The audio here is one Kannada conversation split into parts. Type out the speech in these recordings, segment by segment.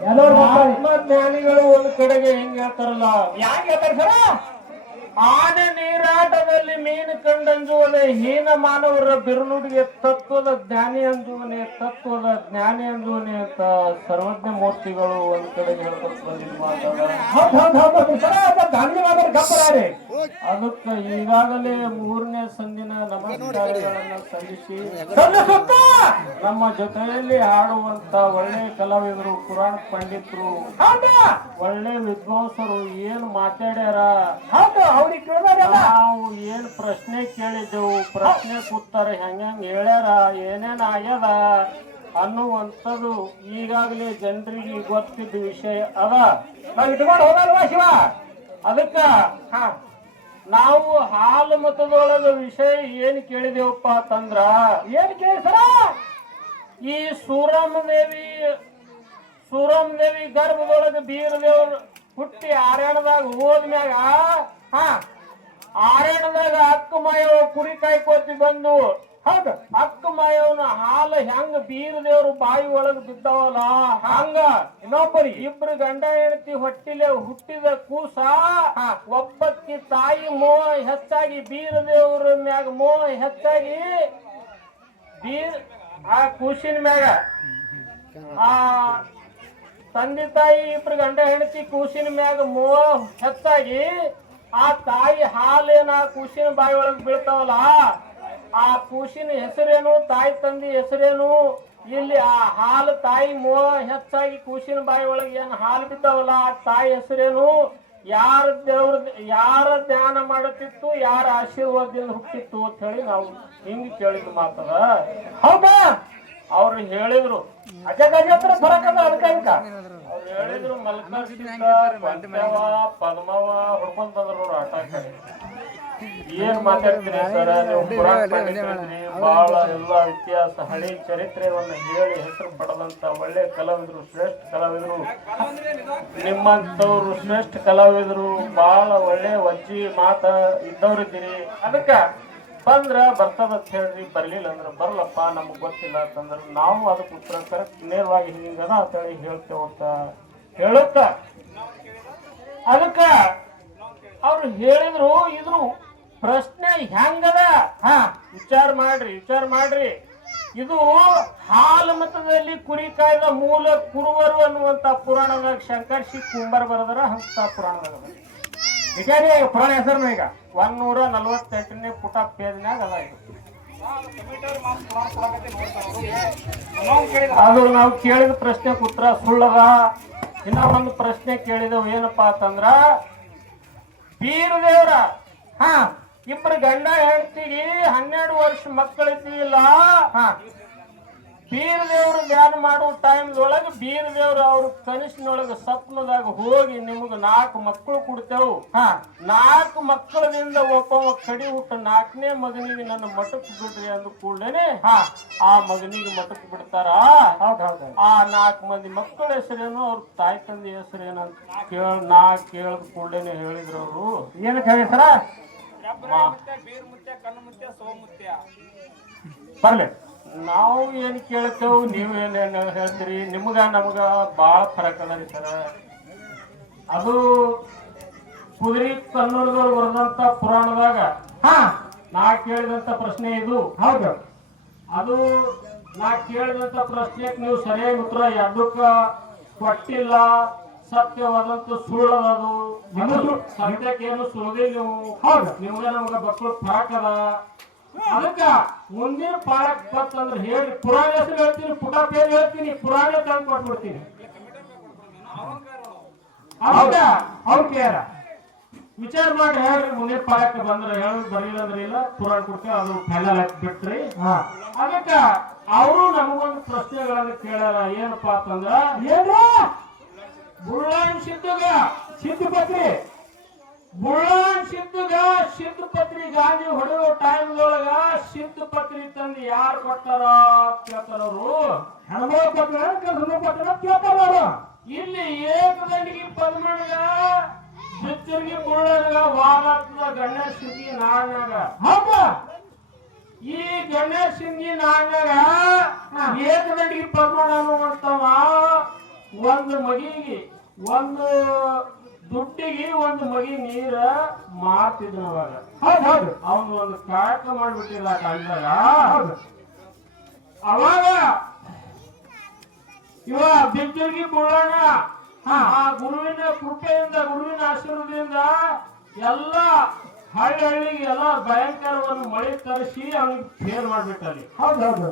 ಎಲ್ಲರೂ ಬರ್ತಾರೆ. ಆತ್ಮಜ್ಞಾನಿಗಳು ಒಂದ್ ಕಡೆಗೆ ಹೆಂಗ್ ಹೇಳ್ತಾರಲ್ಲ ಯಾಕೆ ಹೇಳ್ತಾರೆ ಸರ ಆನೆ ನೀರಾಟದಲ್ಲಿ ಮೀನು ಕಂಡಂಜುವನೆ ಹೀನ ಮಾನವರ ಬಿರುನುಡಿಗೆ ತತ್ವದ ಜ್ಞಾನಿ ಅಂಜುವನೆ ತತ್ವದ ಜ್ಞಾನಿ ಅಂಜುವನೆ ಅಂತ ಸರ್ವಜ್ಞ ಮೂರ್ತಿಗಳು ಒಂದ್ ಕಡೆ. ಗಪ್ಪರಾರೆ ಅದಕ್ಕೆ ಈಗಾಗಲೇ ಮೂರನೇ ಸಂದಿನ ನಮಸ್ಕಾರಗಳನ್ನ ಸಲ್ಲಿಸಿ ನಮ್ಮ ಜೊತೆಯಲ್ಲಿ ಹಾಡುವಂತ ಒಳ್ಳೆ ಕಲಾವಿದರು ಪುರಾಣ ಪಂಡಿತರು. ಒಳ್ಳೆ ವಿದ್ವಾಂಸರು ಏನ್ ಮಾತಾಡ್ಯಾರ? ಹೌದು ಅವ್ರಿಗೆ ಕೇಳಿದಾರಲ್ಲ? ನಾವು ಏನ್ ಪ್ರಶ್ನೆ ಕೇಳಿದ್ದೆವು? ಪ್ರಶ್ನೆ ಉತ್ತರ ಹೆಂಗ್? ಹೇಳ್ಯಾರ ಏನೇನ್ ಆಗ್ಯದ ಅನ್ನುವಂಥದ್ದು ಈಗಾಗಲೇ ಜನರಿಗೆ ಗೊತ್ತಿದ್ದ ವಿಷಯ ಅದ. ನಾವು ಇಟ್ಕೊಂಡು ಹೋಗಲ್ವಾ ಶಿವ? ಅದಕ್ಕ ಹಾ. ನಾವು ಹಾಲು ಮತದೊಳಗ ವಿಷಯ ಏನ್ ಕೇಳಿದೆವಪ್ಪ ಅಂತಂದ್ರ ಏನ್ ಕೇಳಿಸರ ಈ ಸೂರಮ್ಮ ದೇವಿ ಸೂರಮ್ಮ ದೇವಿ ಗರ್ಭದೊಳಗ ಬೀರದೇವ್ರು ಹುಟ್ಟಿ ಆರ್ಯಾಣದಾಗ ಹೋದ್ಮ್ಯಾಗ ಹಾ ಆರ್ಯಾಣದಾಗ ಅಕ್ಕ ಮಾಯವ ಕುರಿ ಕಾಯ್ಕೋತಿ ಬಂದು ಹೌದ? ಅಕ್ಕ ಮಾಯವನ ಹಾಲು ಹೆಂಗ ಬೀರದೇವ್ರು ಬಾಯಿ ಒಳಗ್ ಬಿದ್ದಾವಲ್ಲ? ಹಂಗ. ಇನ್ನೊಬ್ಬರಿ ಇಬ್ರು ಗಂಡ ಹೆಂಡತಿ ಹೊಟ್ಟಿಲೆ ಹುಟ್ಟಿದ ಕೂಸ. ಒಬ್ಬಕ್ಕಿ ತಾಯಿ ಮೋಹ ಹೆಚ್ಚಾಗಿ ಬೀರದೇವ್ರ ಮ್ಯಾಗ ಮೋಹ ಹೆಚ್ಚಾಗಿ ಬೀರ್ ಆ ಕೂಸಿನ ಮ್ಯಾಗ. ಆ ತಂದೆ ತಾಯಿ ಇಬ್ರು ಗಂಡ ಹೆಂಡತಿ ಕೂಸಿನ ಮ್ಯಾಗ ಮೋಹ ಹೆಚ್ಚಾಗಿ ಆ ತಾಯಿ ಹಾಲೇನ ಕೂಸಿನ ಬಾಯಿ ಒಳಗೆ ಬೀಳ್ತಾವಲ್ಲ, ಆ ಕೂಸಿನ ಹೆಸರೇನು, ತಾಯಿ ತಂದೆ ಹೆಸರೇನು? ಇಲ್ಲಿ ಆ ಹಾಲು ತಾಯಿ ಮೋ ಹೆಚ್ಚಾಗಿ ಕೂಸಿನ ಬಾಯಿ ಒಳಗೆ ಏನು ಹಾಲು ಬಿದ್ದಾವಲ್ಲ, ಆ ತಾಯಿ ಹೆಸರೇನು? ಯಾರ ದೇವ್ರ, ಯಾರ ಧ್ಯಾನ ಮಾಡುತ್ತಿತ್ತು, ಯಾರ ಆಶೀರ್ವಾದದಿಂದ ಹುಟ್ಟಿತ್ತು ಅಂತ ಹೇಳಿ ನಾವು ಹಿಂಗೆ ಕೇಳಿದ ಮಾತ್ರ ಹೌದಾ? ಅವ್ರು ಹೇಳಿದ್ರು. ಅಜ್ಜ ಗಜ ಹತ್ರ ಬರಕದ ಅದಕ್ಕ ಅದಕ್ಕ ಅವ್ರು ಹೇಳಿದ್ರು ಮಲ್ಕರ್ಸಿದ್ದ ಪದ್ಮವ ಹುಡ್ಕೊಂಡ್ ಬಂದ್ರು ನೋಡು ಆಟ ಕಡೆ ಏನ್ ಮಾತಾಡ್ತೀನಿ ಸರ್? ನೀವು ಪುರಾಣ ಬಹಳ ಎಲ್ಲ ಇತಿಹಾಸ ಹಳಿ ಚರಿತ್ರೆಯನ್ನ ಹೇಳಿ ಹೆಸರು ಪಡೆದಂತ ಒಳ್ಳೆ ಕಲಾವಿದರು ಶ್ರೇಷ್ಠ ಕಲಾವಿದರು. ನಿಮ್ಮಂತವ್ರು ಶ್ರೇಷ್ಠ ಕಲಾವಿದರು ಬಹಳ ಒಳ್ಳೆ ವಜ್ಜಿ ಮಾತ ಇದ್ದವ್ರಿದ್ದೀರಿ. ಅದಕ್ಕ ಬಂದ್ರ ಬರ್ತದ ಅಂತ ಹೇಳ್ರಿ, ಬರ್ಲಿಲ್ಲ ಅಂದ್ರ ಬರ್ಲಪ್ಪ, ನಮ್ಗೆ ಗೊತ್ತಿಲ್ಲ ಅಂತಂದ್ರ ನಾವು ಅದಕ್ಕೆ ಉತ್ತರ ಕರೆಕ್ಟ್ ನೇರವಾಗಿ ಹಿಂಗದ ಅಂತೇಳಿ ಹೇಳ್ತೇವ ಅಂತ ಹೇಳುತ್ತ ಅದಕ್ಕ ಅವ್ರು ಹೇಳಿದ್ರು, ಇದ್ರು ಪ್ರಶ್ನೆ ಹೆಂಗದ? ಹಾ, ವಿಚಾರ ಮಾಡ್ರಿ ವಿಚಾರ ಮಾಡ್ರಿ. ಇದು ಹಾಲು ಮತದಲ್ಲಿ ಕುರಿ ಕಾಯ್ದ ಮೂಲ ಕುರುವರು ಅನ್ನುವಂತ ಪುರಾಣದಾಗ ಶಂಕರ್ಷಿ ಕುಂಬರ್ ಬರದರ ಹಂಸ ಪುರಾಣದಾಗ. ವಿಚಾರಿ ಪುರಾಣ ಹೆಸರು ಈಗ. ಒಂದೂರ ನಲವತ್ತೆಂಟನೇ ಪುಟ ಪೇಜ್ನಾಗ ಅದ ಇದು. ಅದು ನಾವು ಕೇಳಿದ ಪ್ರಶ್ನೆ ಉತ್ತರ ಸುಳ್ಳದ. ಇನ್ನ ಒಂದು ಪ್ರಶ್ನೆ ಕೇಳಿದೆವು ಏನಪ್ಪಾ ಅಂತಂದ್ರ ಬೀರದೇವ್ರ ಹಾ. ಇಬ್ರು ಗಂಡ ಹೆಂಡತಿಗೆ ಹನ್ನೆರಡು ವರ್ಷ ಮಕ್ಕಳಿದ್ದಿಲ್ಲ. ಹಾ. ಬೀರ ದೇವ್ರ ಧ್ಯಾನ ಮಾಡೋ ಟೈಮ್ದೊಳಗ ಒಳಗ ದೇವ್ರ ಅವ್ರ ಕನಸಿನೊಳಗ ಸ್ವಪ್ನದಾಗ ಹೋಗಿ ನಿಮಗ ನಾಲ್ಕು ಮಕ್ಕಳು ಕೊಡ್ತೇವು. ಹಾ. ನಾಲ್ಕು ಮಕ್ಕಳದಿಂದ ಒಬ್ಬ ಕಡಿ ಹುಟ್ಟ ನಾಲ್ಕನೇ ಮಗನಿಗೆ ನನ್ನ ಮಠಕ್ಕೆ ಬಿಡ್ರಿ ಅಂದ ಕೂಡಲೇ ಹಾ. ಆ ಮಗನಿಗೆ ಮಠಕ್ಕೆ ಬಿಡ್ತಾರ. ಹೌದು ಹೌದು ಆ ನಾಲ್ಕು ಮಂದಿ ಮಕ್ಕಳ ಹೆಸರೇನು ಅವ್ರ ತಾಯಿ ತಂದೆ ಹೆಸರೇನು ಅಂತ ಕೇಳ ನಾ ಕೇಳದ ಕೂಡಲೇನೆ ಹೇಳಿದ್ರು ಅವರು. ಏನಕ್ಕೆ ಹೇಳಿ ಸರ? ಬರ್ಲಿ. ನಾವು ಏನು ಕೇಳ್ತೇವೆ ನೀವು ಏನೇನು ಹೇಳ್ತೀರಿ? ನಿಮ್ಗ ನಮಗ ಭಾಳ ಫರಕ್ ಅದ ರೀ ಸರ. ಅದು ಕುದುರಿ ಕನ್ನಡದವ್ರು ಬರೆದಂತ ಪುರಾಣದಾಗ ಹಾ. ನಾ ಕೇಳಿದಂತ ಪ್ರಶ್ನೆ ಇದು. ಹೌದು. ಅದು ನಾ ಕೇಳಿದಂತ ಪ್ರಶ್ನೆಗೆ ನೀವು ಸರಿಯಾಗಿ ಉತ್ತರ ಎರಡಕ್ಕ ಕೊಟ್ಟಿಲ್ಲ ಸತ್ಯವಾದಂತ ಸುಳ್ಳದದು. ಸತ್ಯಕ್ಕೆ ಏನು ಸುಳ್ಳದಿಲ್ಲ ನೀವು. ಹೌದು. ನಮ್ಗೆ ಬಕ್ಕಳು ಫರಕದ ಫರಕ್ ಅದ. ಅದಕ್ಕ ಮುಂದಿನ ಪಾಠಕ್ ಬಂತಂದ್ರೆ ಹೇಳಿ ಪುರಾಣ ಹೆಸರು ಹೇಳ್ತೀನಿ ಪುಟ ಪೇರ್ ಹೇಳ್ತೀನಿ ಪುರಾಣ ತಂದು ಕೊಟ್ಬಿಡ್ತೀನಿ. ಹೌದ ಅವ್ರು ಕ್ಲಿಯರ್ ವಿಚಾರ ಮಾಡಿ ಹೇಳ್ರಿ. ಮುಂದಿನ ಪಾಠಕ್ಕೆ ಬಂದ್ರೆ ಹೇಳಿ ಬರಲಿಲ್ಲ ಅಂದ್ರೆ ಇಲ್ಲ ಪುರಾಣ ಕೊಡ್ತೀವಿ ಅದು ಫೈನಲ್ ಹಾಕಿ ಬಿಟ್ರಿ. ಹಾ. ಅದಕ್ಕ ಅವರು ನಮಗೊಂದು ಪ್ರಶ್ನೆಗಳನ್ನ ಕೇಳ್ಯಾರ ಏನಪ್ಪಾ ಅಂತಂದ್ರ ಏನು ಬುಳ್ಳಾನ್ ಸಿದ್ಧಗ ಸಿದ್ಧಪತ್ರಿ. ಬುಳ್ಳಾನ್ ಸಿದ್ಧಗ ಸಿದ್ಧಪತ್ರಿ ಗಾಂಧಿ ಹೊಡೆಯೋ ಟೈಮ್ದೊಳಗ ಸಿದ್ಧಪತ್ರಿ ತಂದು ಯಾರು ಕೊಟ್ಟಾರ ಕೇಳ್ತಾರ ಅವರು ಹಣಮೋ ಪತ್ರ ಕಸಮ ಪತ್ರ ಕೇಳ್ತಾರ ಇಲ್ಲಿ ಏಕದಂಡಿಗೆ ಪದ್ಮಣ್ಗ ಬಿಚ್ಚರ್ಗಿ ಮುಳ್ಳಗ ವಾದಾತ್ಮದ ಗಣೇಶ ಸಿಂಗಿ ನಾಡ್ನಾಗ ಹೌದಾ? ಈ ಗಣೇಶ ಸಿಂಗಿ ನಾಡ್ನಾಗ ಏಕದಂಡಿಗೆ ಪದ್ಮಣ್ಣ ಅನ್ನುವಂತವ ಒಂದು ಮಗಿಗೆ ಒಂದು ದುಡ್ಡಿಗೆ ಒಂದು ಮಗಿ ನೀರ ಮಾತಿದ್ನ ಅವಾಗ. ಹೌದು ಹೌದು. ಅವನು ಒಂದು ಕಾಯಕ ಮಾಡ್ಬಿಟ್ಟಿಲ್ಲ ಕಾಲದಾಗ ಹೌದು. ಅವಾಗ ಇವ ಬಿಜ್ಜರ್ಗಿ ಬುಳ್ಳಣ್ಣ. ಆ ಗುರುವಿನ ಕೃಪೆಯಿಂದ ಗುರುವಿನ ಆಶೀರ್ವಾದದಿಂದ ಎಲ್ಲ ಹಳ್ಳಿ ಹಳ್ಳಿಗೆ ಎಲ್ಲ ಭಯಂಕರ ಒಂದು ಮಳೆ ತರಿಸಿ ಅವನಿಗೆ ಫೇಲ್ ಮಾಡ್ಬಿಟ್ಟಲ್ಲಿ ಹೌದು ಹೌದು.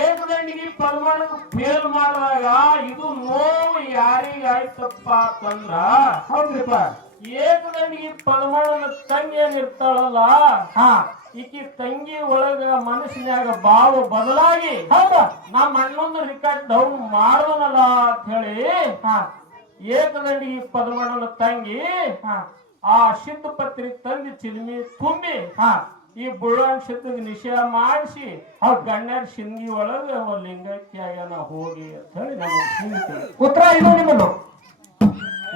ಏಕದಂಡಿಗೆ ಪರಮಾಣು ಫೇಲ್ ಮಾಡಿದಾಗ ಇದು ನೋವು ಯಾರಿಗೆ ಆಯ್ತಪ್ಪ ಅಂತಂದ್ರ ಹೌದ್ರಿಪ್ಪ. ಏಕದಂಡಿಗೆ ಪರಮಾಣುನ ತಂಗಿ ಏನಿರ್ತಾಳಲ್ಲ ಹಾ. ಈಕಿ ತಂಗಿ ಒಳಗ ಮನಸ್ಸಿನಾಗ ಬಾವು ಬದಲಾಗಿ ಹೌದ. ನಮ್ಮ ಅಣ್ಣೊಂದು ರಿಕಾರ್ಡ್ ಡೌನ್ ಮಾಡೋನಲ್ಲ ಅಂತ ಹೇಳಿ ಹಾ. ಏಕದಂಡಿಗೆ ಪದಮಣ್ಣನ ತಂಗಿ ಹಾ. ಆ ಸಿದ್ಧ ಪತ್ರಿ ತಂದಿ ಚಿಲ್ಮಿ ತುಂಬಿ ಹಾ. ಈ ಬುಳ್ಳನ್ ಸಿದ್ಧಗ ನಿಷೇಧ ಮಾಡಿಸಿ ಅವ್ರ ಗಣ್ಯರ ಶಿಂಗಿ ಒಳಗ ಅವ ಲಿಂಗೈಕ್ಯ ಆಗ್ಯಾನ ಹೋಗಿ ಅಂತ ಹೇಳಿ ನಮಗೆ ಉತ್ತರ ಇದು ನಿಮ್ಮದು.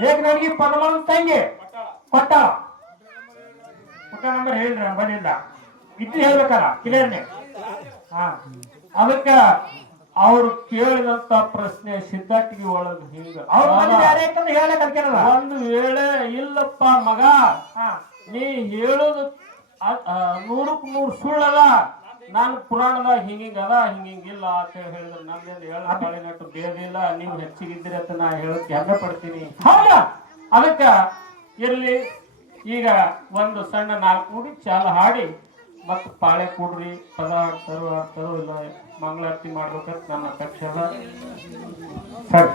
ಏಕ ನನಗೆ ಪದಮಲ್ ತಂಗಿ. ಪಟ್ಟ ಪುಟ್ಟ ನಂಬರ್ ಹೇಳ್ರಿ ಬರಲಿಲ್ಲ ಇದ್ದು ಹೇಳ್ಬೇಕಲ್ಲ ಕ್ಲಿಯರ್ನೆ ಹಾ. ಅದಕ್ಕ ಅವ್ರು ಕೇಳಿದಂತ ಪ್ರಶ್ನೆ ಸಿದ್ಧಾಟಿಗೆ ಒಳಗ ಹಿಂಗ. ಒಂದು ವೇಳೆ ಇಲ್ಲಪ್ಪ ಮಗ ಹಾ. ನೀ ಹೇಳೋದು ಅ- ಆ, ನೂರಕ್ ನೂರು ಸುಳ್ಳದ ನಾನು ಪುರಾಣದಾಗ ಹಿಂಗಿಂಗ್ ಅದ ಹಿಂಗಿಂಗಿಲ್ಲ ಅಂತ ಹೇಳಿ ಹೇಳಿದ್ರೆ. ನಮ್ದೇನ್ ಹೇಳ ಬಾಳಿನಟ್ಟು ಬೇದಿಲ್ಲ ನೀವು ಹೆಚ್ಚಿಗಿದ್ದೀರಿ ಅಂತ ನಾ ಹೇಳಕ್ ಹೆಮ್ಮೆ ಪಡ್ತೀನಿ. ಹೌದಾ? ಅದಕ್ಕ ಇರ್ಲಿ. ಈಗ ಒಂದು ಸಣ್ಣ ನಾಲ್ಕು ಮೂಡಿ ಚಾಲ ಹಾಡಿ ಮತ್ತು ಪಾಳೆ ಕೊಡ್ರಿ. ಪದ ಹಾಕ್ತಾರೋ ಹಾಕ್ತಾರೋ ಇಲ್ಲ ಮಂಗಳಾರತಿ ಮಾಡ್ಬೇಕಂತ ನನ್ನ ಅಪೇಕ್ಷೆ ಅದ. ಸರಿ.